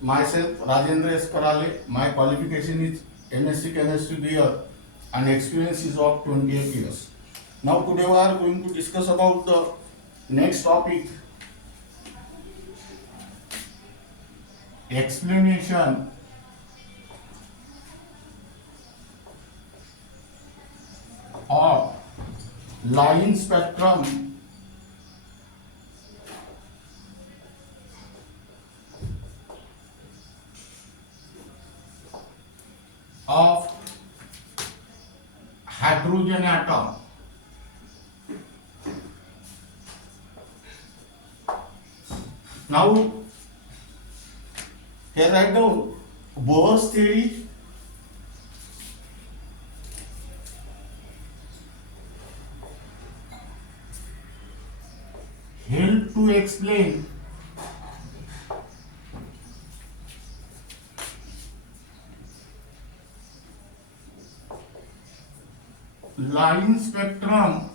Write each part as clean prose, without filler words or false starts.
myself Rajendra S. Parale. My qualification is MSc Chemistry BR and experience is of 28 years. Now today we are going to discuss about the next topic, explanation of line spectrum of hydrogen atom. Now here write down Bohr's theory, help to explain line spectrum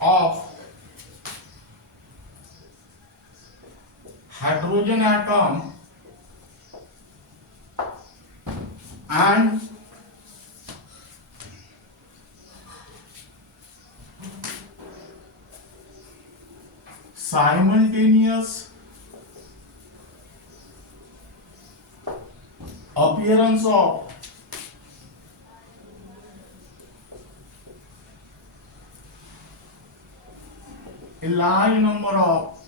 of hydrogen atom and simultaneous appearance of a large number of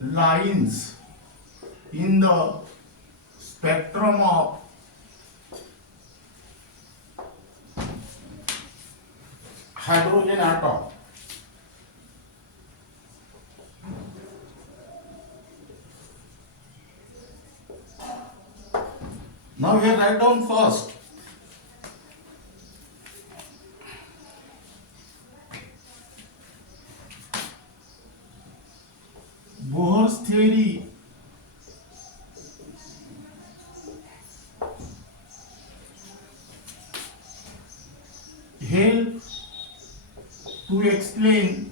lines in the spectrum of hydrogen atom. Now here write down first Bohr's theory help to explain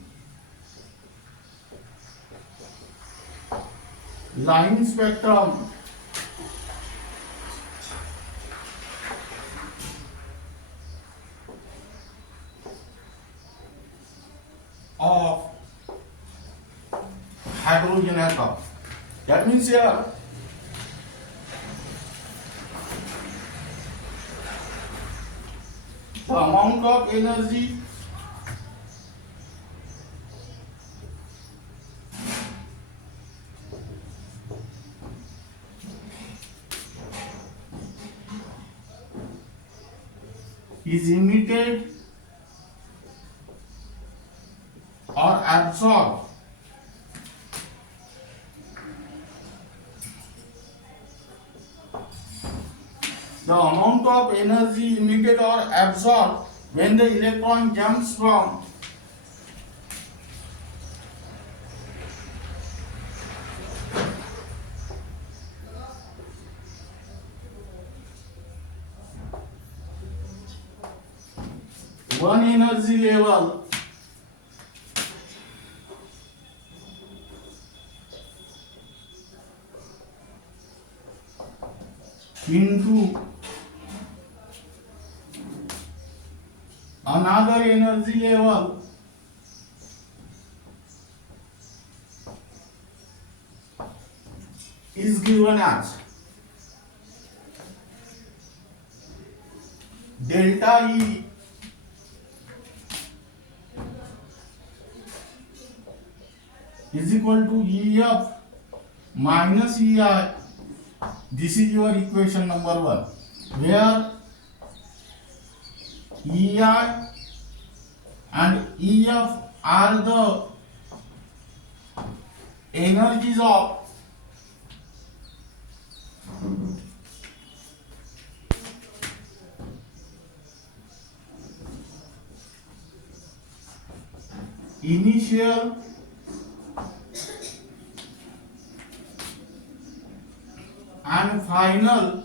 line spectrum of hydrogen atom. That means here the amount of energy is emitted or absorbed the amount of energy emitted or absorbed when the electron jumps from one energy level into another energy level is given as delta E is equal to EF minus EI. This is your equation number 1, where EI and EF are the energies of initial and final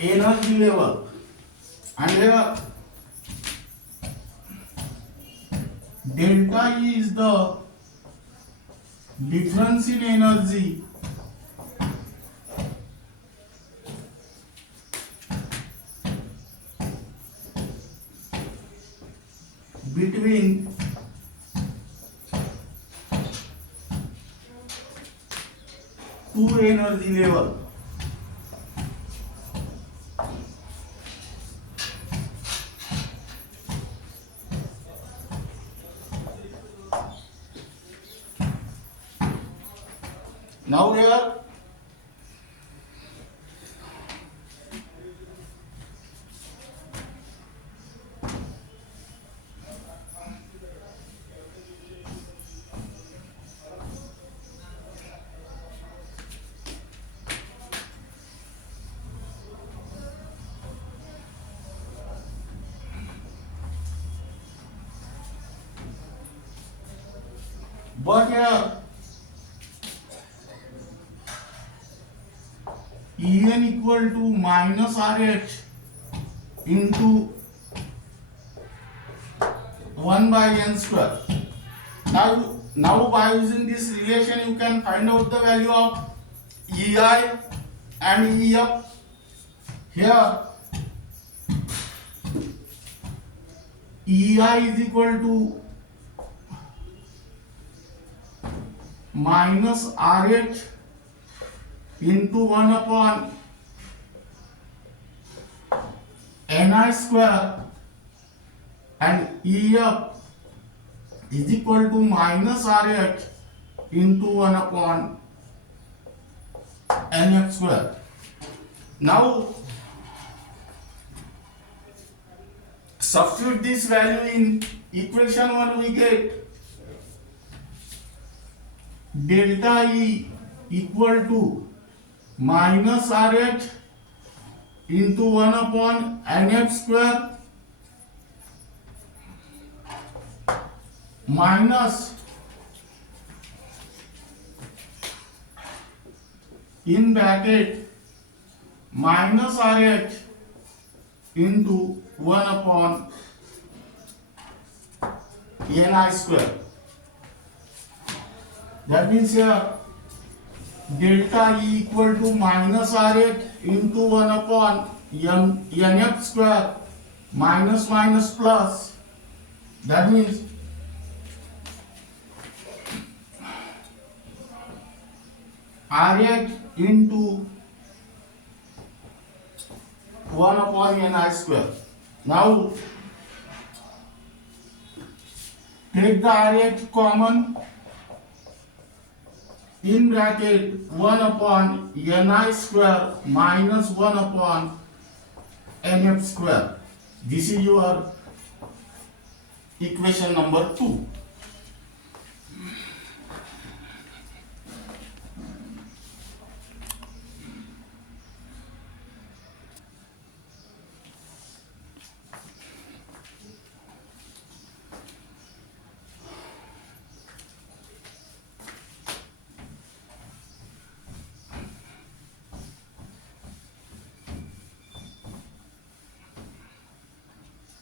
energy level, and here delta E is the difference in energy between two energy level. Now here but here En equal to minus RH into 1 by n square. Now by using this relation you can find out the value of EI and EF. Here EI is equal to minus RH into 1 upon Ni square, and EF is equal to minus RH into 1 upon Nf square. Now substitute this value in equation 1, we get delta E equal to minus RH into 1 upon Nf square minus in bracket minus RH into 1 upon Ni square. That means here delta E equal to minus RH into 1 upon Nf square minus minus plus. That means RH into 1 upon Ni square. Now take the RH common. In bracket 1 upon Ni square minus 1 upon Nf square. This is your equation number 2.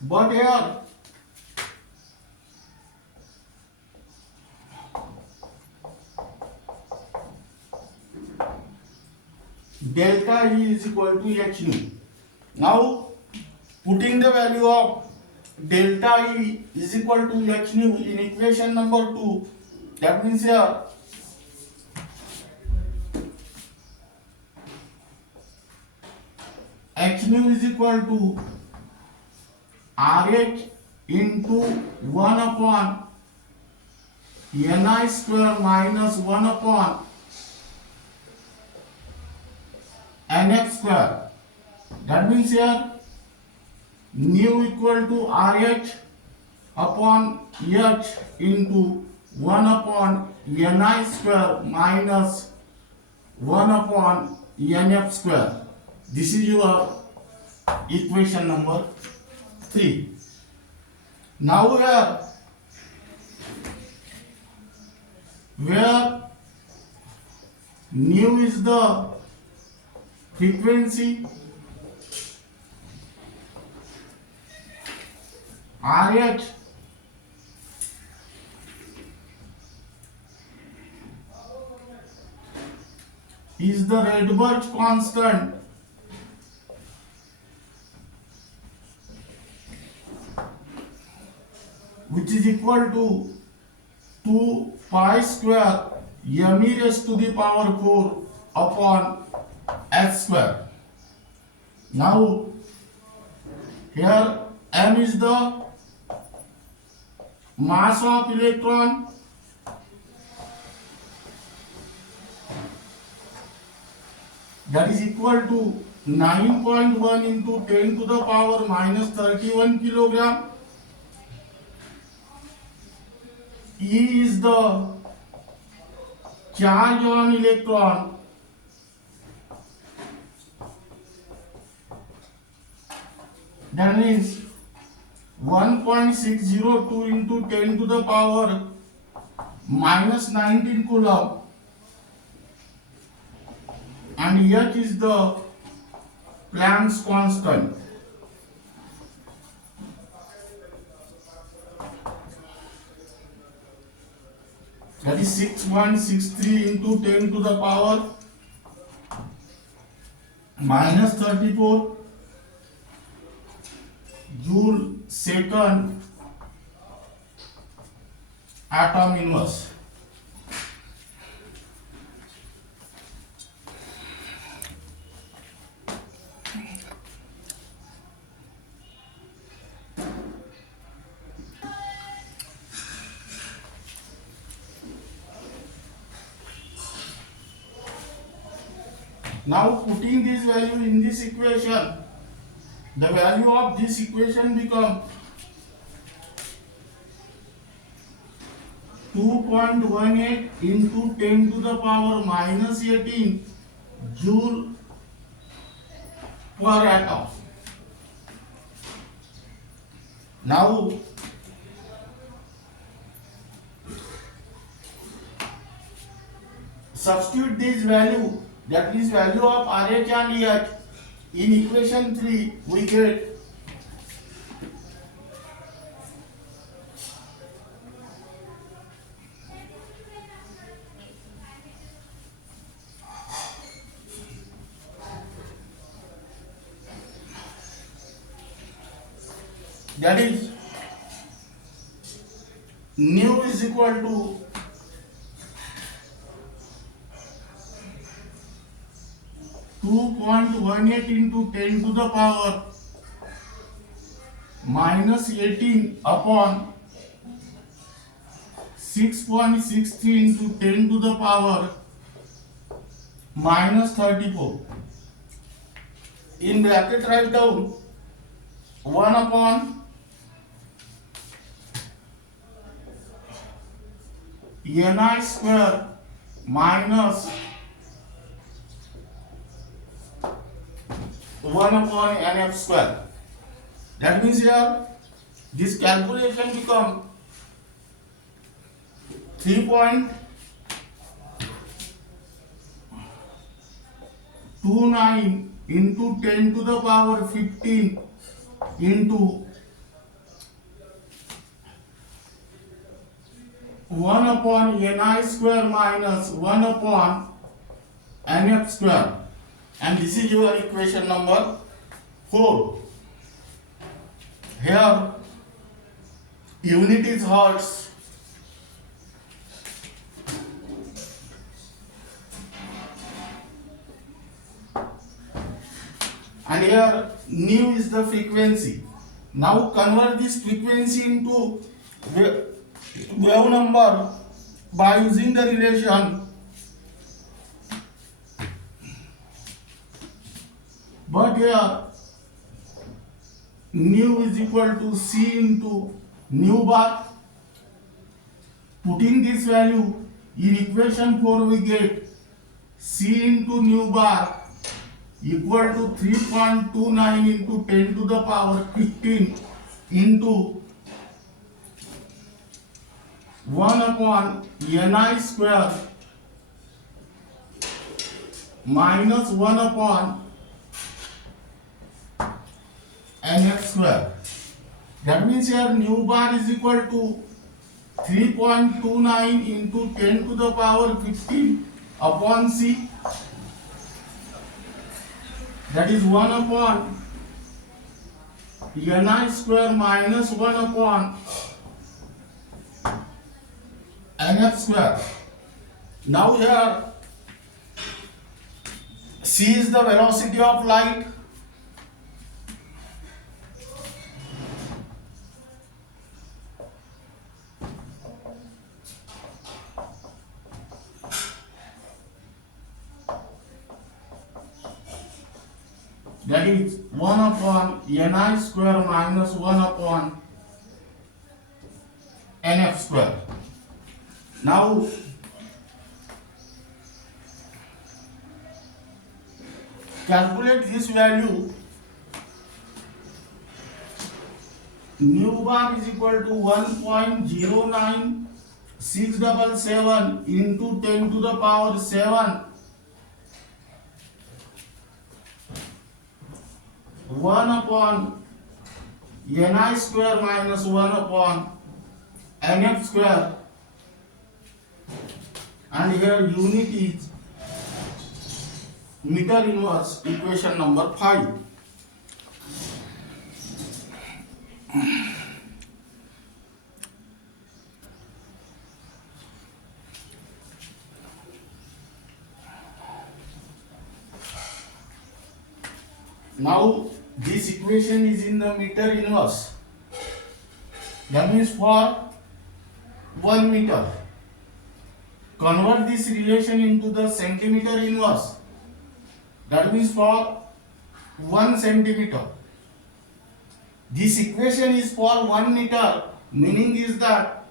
But here delta E is equal to h nu. Now putting the value of delta E is equal to h nu in equation number 2, that means here h nu is equal to RH into 1 upon Ni square minus 1 upon Nf square. That means here nu equal to RH upon H into 1 upon Ni square minus 1 upon Nf square. This is your equation number 3. Now where nu is the frequency RH is the Rydberg constant which is equal to 2 pi square m e raised to the power 4 upon h square. Now here m is the mass of electron, that is equal to 9.1 into 10 to the power minus 31 kilogram. E is the charge on electron, that means 1.602 into 10 to the power minus 19 coulomb, and H is the Planck's constant. That is 6163 into 10 to the power minus 34 joule second atom inverse. Now putting this value in this equation, the value of this equation become 2.18 into 10 to the power minus 18 joule per atom. Now substitute this value, that is value of RH and EH, in equation 3 we get that is nu is equal to 2.18 into 10 to the power minus 18 upon 6.63 into 10 to the power minus 34. In bracket write down 1 upon Ni square minus 1 upon Nf square. That means here this calculation become 3.29 into 10 to the power 15 into 1 upon Ni square minus 1 upon Nf square, and this is your equation number 4. Here unit is hertz, and here nu is the frequency. Now convert this frequency into wave number by using the relation, but here nu is equal to C into nu bar. Putting this value in equation 4 we get C into nu bar equal to 3.29 into 10 to the power 15 into 1 upon Ni square minus 1 upon Nf square. That means here nu bar is equal to 3.29 into 10 to the power 15 upon C. That is 1 upon Ni square minus 1 upon Nf square. Now here C is the velocity of light. That is 1 upon Ni square minus 1 upon Nf square. Now calculate this value. Nu bar is equal to 1.09677 into 10 to the power 7 1 upon Ni square minus 1 upon Nf square, and here unit is meter inverse, equation number 5. Now this equation is in the meter inverse. That means for 1 meter. Convert this relation into the centimeter inverse. That means for 1 centimeter. This equation is for 1 meter, meaning is that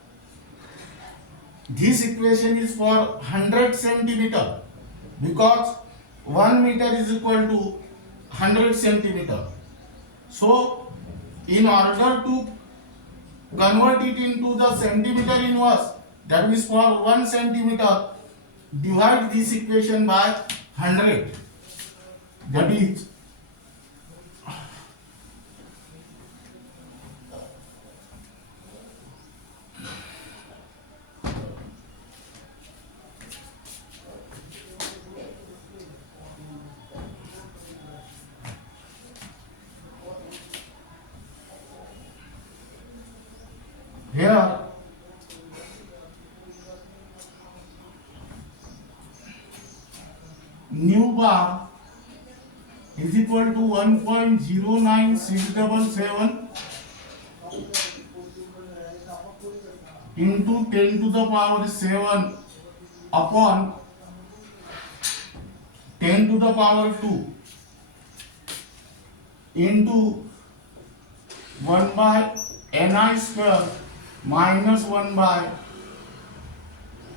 this equation is for 100 centimeter, because 1 meter is equal to 100 centimeter. So in order to convert it into the centimeter inverse, that means for 1 centimeter, divide this equation by 100. That is here nu bar is equal to 1.09677 into 10 to the power 7 upon 10 to the power 2 into 1 by Ni square minus 1 by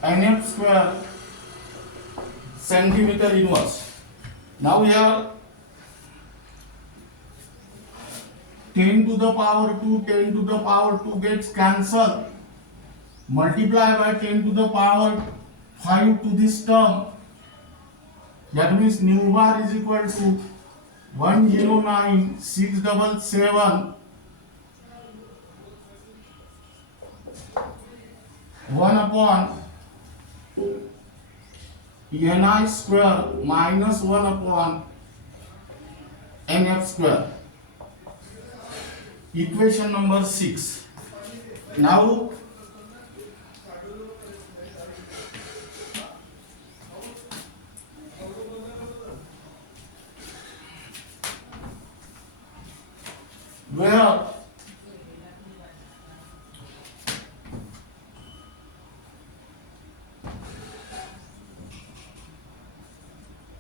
Nf square centimeter inverse. Now here 10 to the power 2, 10 to the power 2 gets cancelled. Multiply by 10 to the power 5 to this term. That means nu bar is equal to 109,677 1 upon Ni square minus 1 upon Nf square. Equation number 6. Now where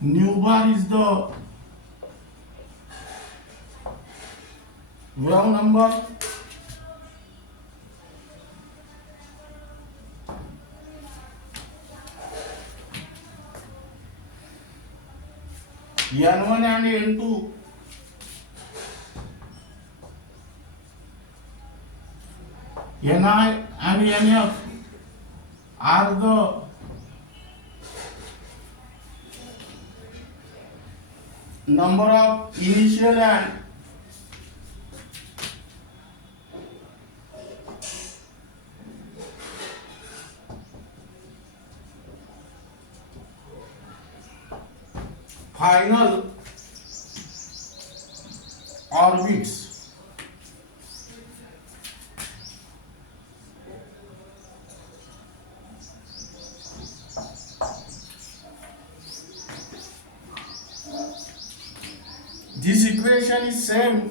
nu bar is the wave number, N1 and N2 Ni and Nf are the number of initial and final orbits this equation is same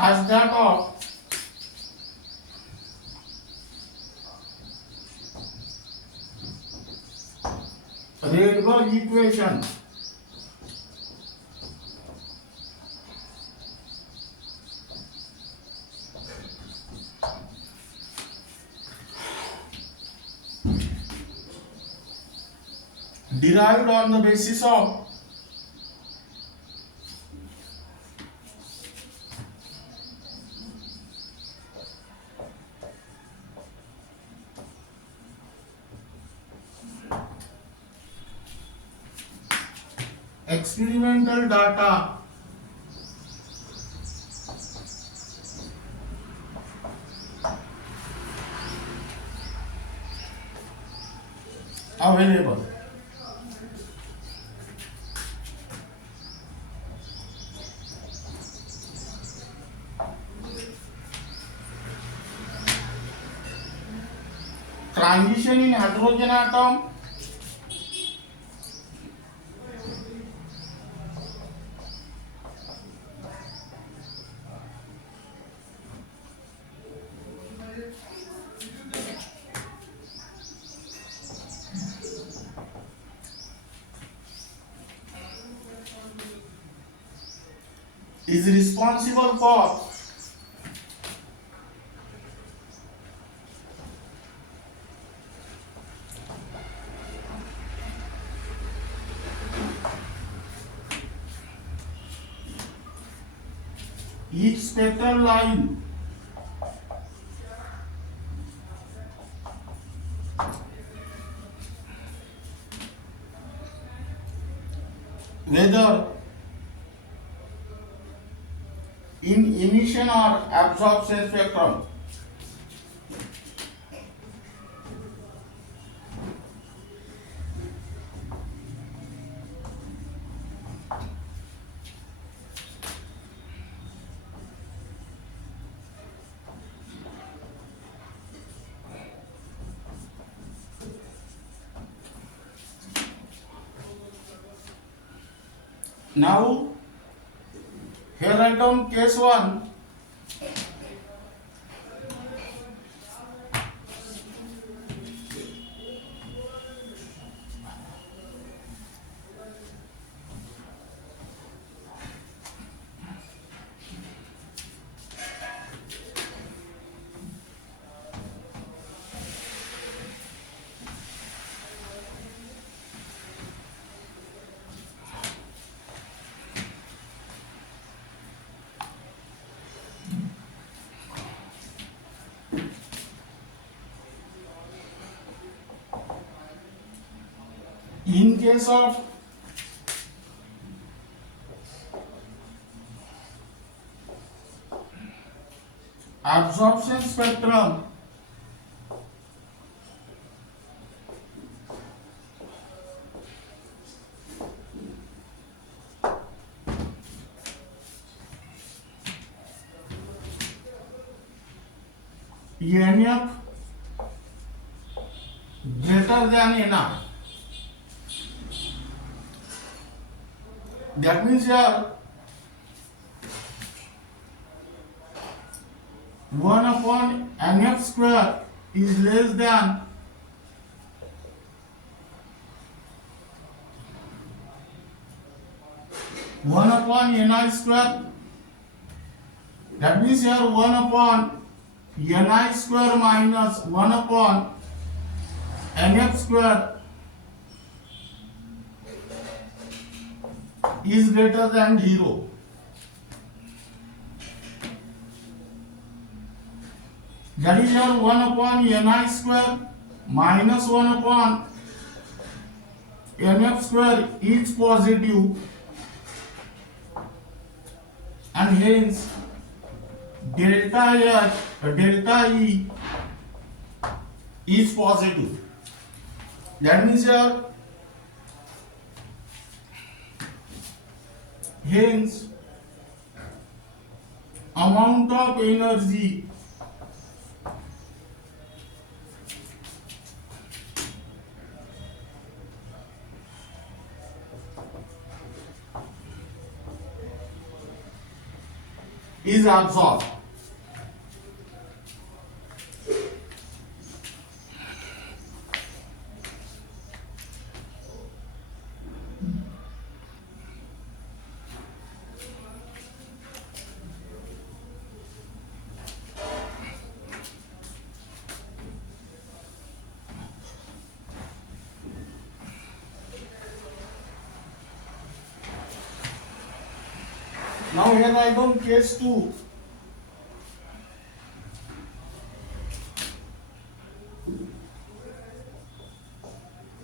as that of Rydberg equation. Derived on the basis of experimental data available. Transition in hydrogen atom is responsible for each spectral line whether in emission or absorption spectrum. Now, here write down case 1. In case of absorption spectrum, NF greater than NR. That means here 1 upon NF square is less than 1 upon Ni square. That means here 1 upon Ni square minus 1 upon Nf square is greater than 0. That is your 1 upon Ni square minus 1 upon Nf square is positive. and hence delta E is positive. That means here hence amount of energy is absorbed. Now here I come case 2.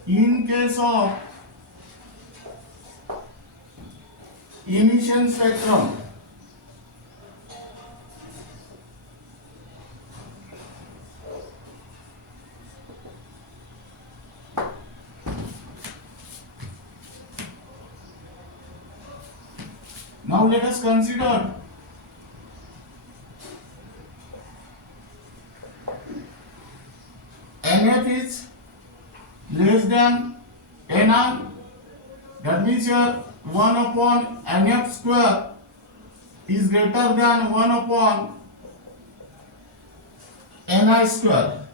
In case of emission spectrum, now let us consider NF is less than Ni. That means here 1 upon NF square is greater than 1 upon Ni square.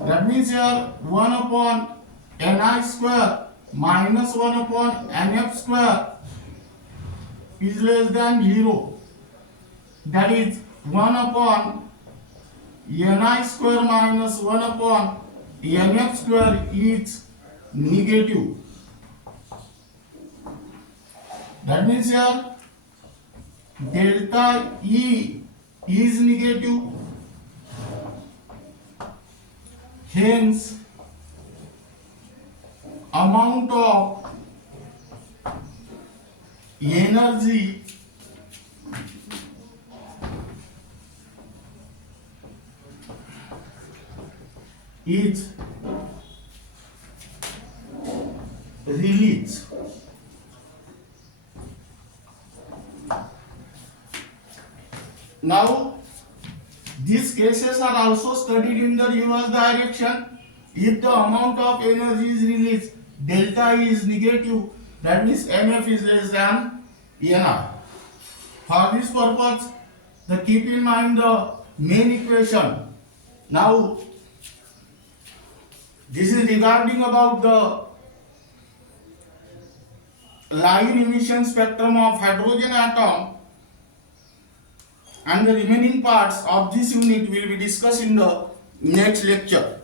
That means here 1 upon Ni square minus 1 upon Nf square is less than 0. That is 1 upon Ni square minus 1 upon Nf square is negative. That means here delta E is negative. Hence amount of energy is released. Now these cases are also studied in the reverse direction. If the amount of energy is released, delta E is negative, that means NF is less than Ni. For this purpose, keep in mind the main equation. Now this is regarding about the line emission spectrum of hydrogen atom, and the remaining parts of this unit will be discussed in the next lecture.